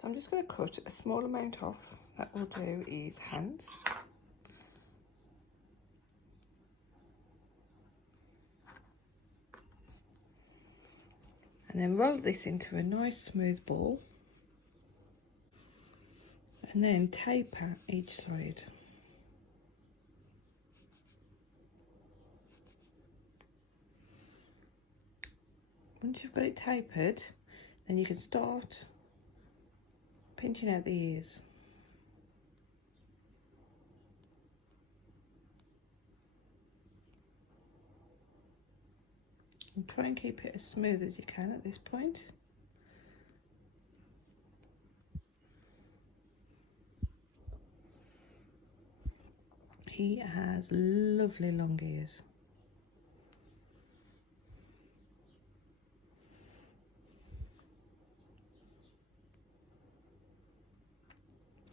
So I'm just going to cut a small amount off. That will do his hands. And then roll this into a nice smooth ball. And then taper each side. Once you've got it tapered, then you can start pinching out the ears. And try and keep it as smooth as you can at this point. He has lovely long ears.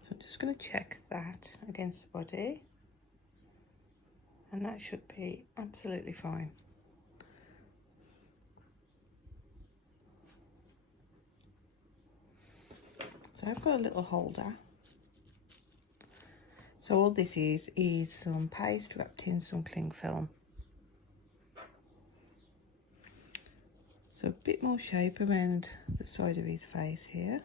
So I'm just going to check that against the body, and that should be absolutely fine. So I've got a little holder. So all this is some paste wrapped in some cling film. So a bit more shape around the side of his face here.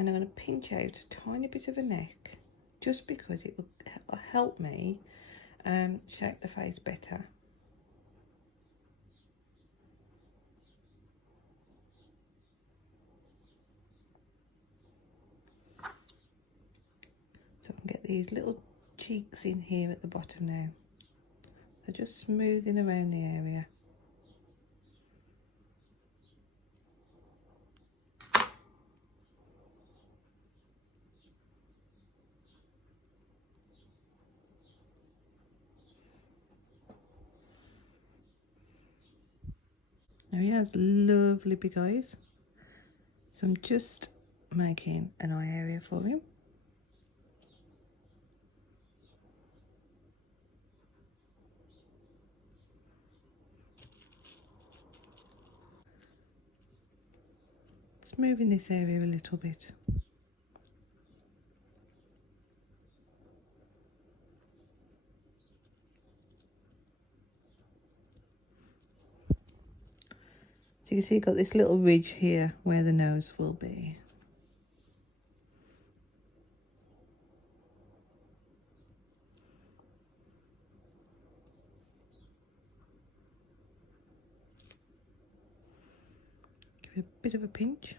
And I'm going to pinch out a tiny bit of a neck, just because it will help me shape the face better. So I can get these little cheeks in here at the bottom now. So just smoothing around the area. Now he has lovely big eyes, so I'm just making an eye area for him. Smoothing this area a little bit. So you can see you've got this little ridge here where the nose will be. Give it a bit of a pinch.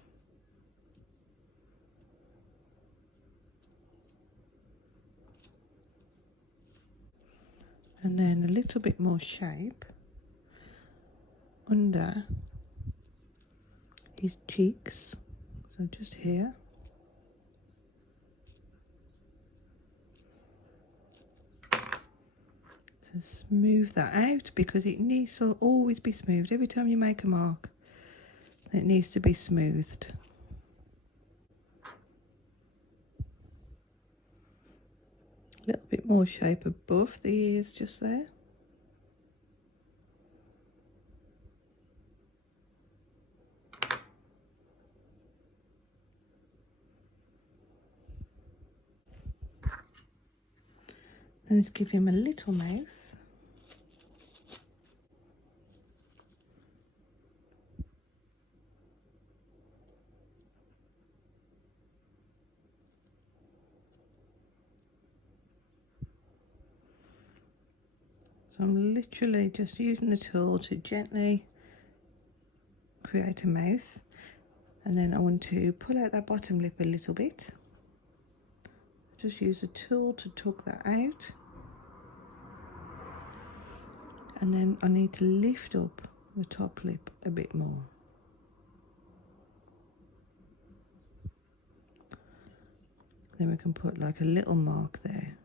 And then a little bit more shape under his cheeks, so just here. So smooth that out, because it needs to always be smoothed. Every time you make a mark, it needs to be smoothed. A little bit more shape above the ears just there. Then let's give him a little mouth. So I'm literally just using the tool to gently create a mouth, and then I want to pull out that bottom lip a little bit. Just use the tool to tug that out. And then I need to lift up the top lip a bit more. Then we can put like a little mark there.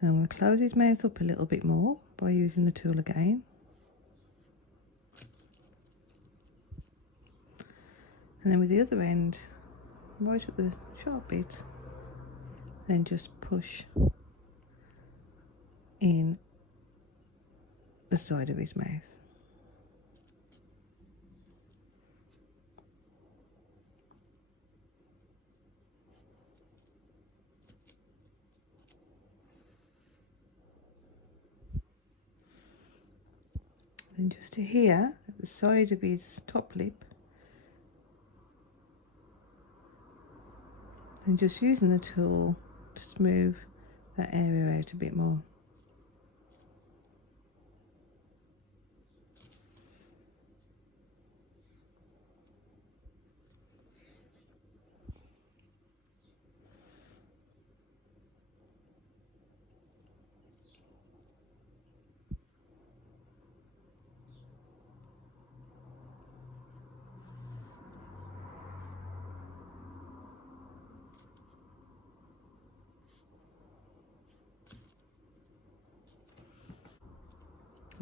And I'm going to close his mouth up a little bit more by using the tool again. And then with the other end, right at the sharp bit, then just push in the side of his mouth. Then just to here, at the side of his top lip, and just using the tool to smooth that area out a bit more.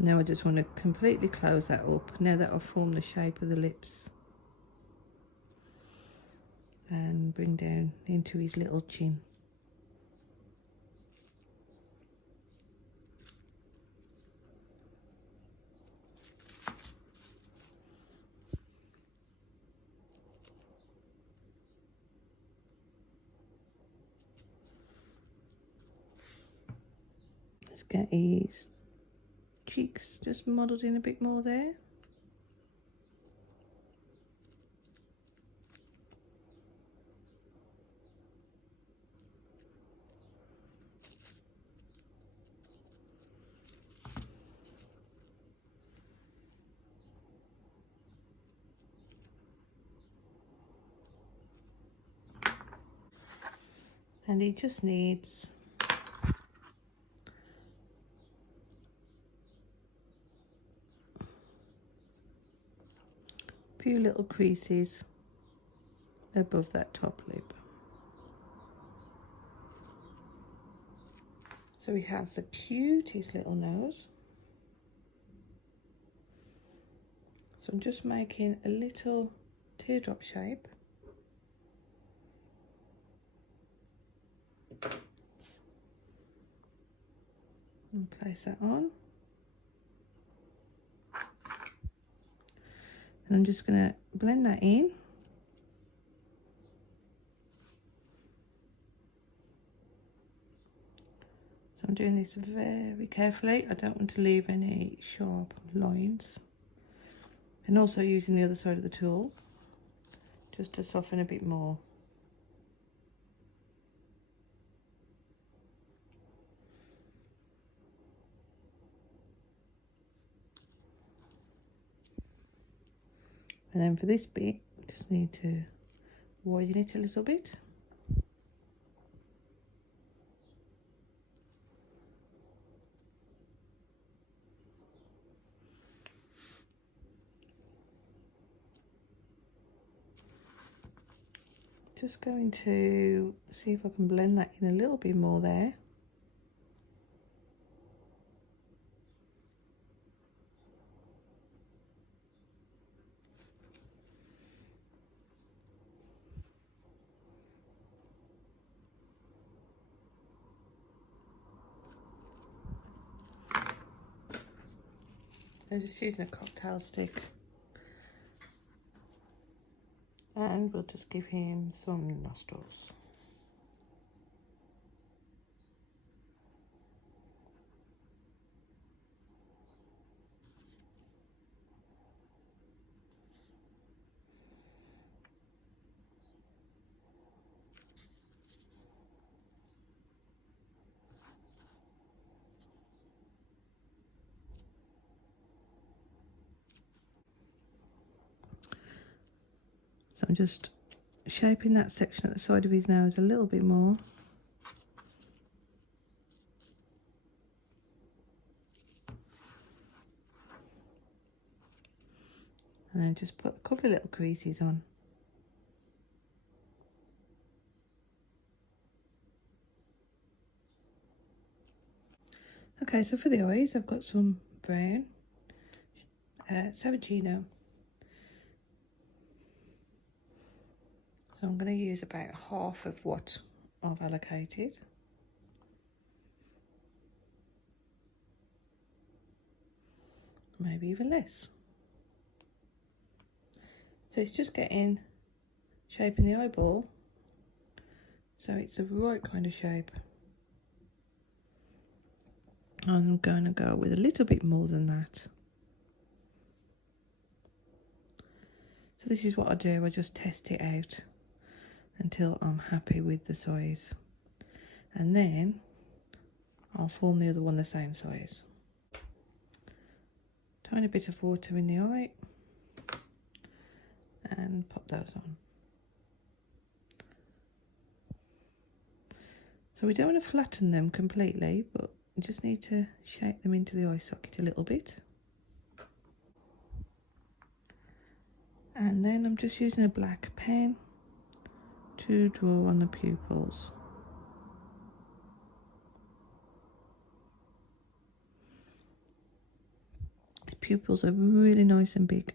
Now I just want to completely close that up. Now that I've formed the shape of the lips. And bring down into his little chin. Let's get his cheeks just modelled in a bit more there. And he just needs a few little creases above that top lip. So he has the cutest little nose. So I'm just making a little teardrop shape. And place that on. And I'm just going to blend that in. So I'm doing this very carefully. I don't want to leave any sharp lines. And also using the other side of the tool just to soften a bit more. And then for this bit, just need to widen it a little bit. Just going to see if I can blend that in a little bit more there. I'm just using a cocktail stick. And we'll just give him some nostrils. So I'm just shaping that section at the side of his nose a little bit more. and then just put a couple of little creases on. Okay, so for the eyes I've got some brown saracino. So I'm going to use about half of what I've allocated. Maybe even less. So it's just getting shape in the eyeball, so it's the right kind of shape. I'm going to go with a little bit more than that. So this is what I do, I just test it out until I'm happy with the size. And then I'll form the other one the same size. Tiny bit of water in the eye and pop those on. So we don't want to flatten them completely, but you just need to shape them into the eye socket a little bit. And then I'm just using a black pen to draw on the pupils. The pupils are really nice and big.